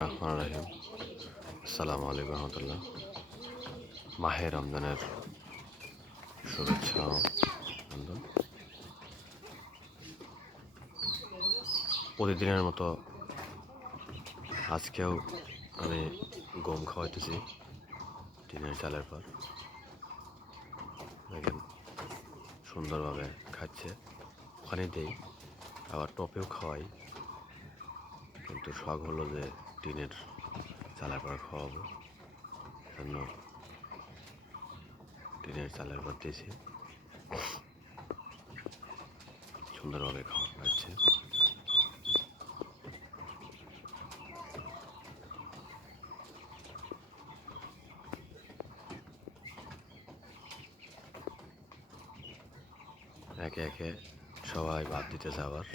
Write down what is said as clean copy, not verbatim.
রহমান রাহিম। আসসালামু আলাইকুম রহমতুল্লাহ। মাহে রমজানের শুভেচ্ছা ও অভিনন্দন। প্রতিদিনের মতো আজকেও আমি গম খাওয়াইতেছি টিনের চালের পর। দেখেন সুন্দরভাবে খাচ্ছে, ওখানে দেই, আবার টপেও খাওয়াই, কিন্তু শখ হলো যে টিনের চালের পর খাওয়াবো, জন্য টিনের চালের পর দিয়েছি। সুন্দরভাবে খাওয়া খাচ্ছে। একে একে সবাই ভাত দিতেছে আবার।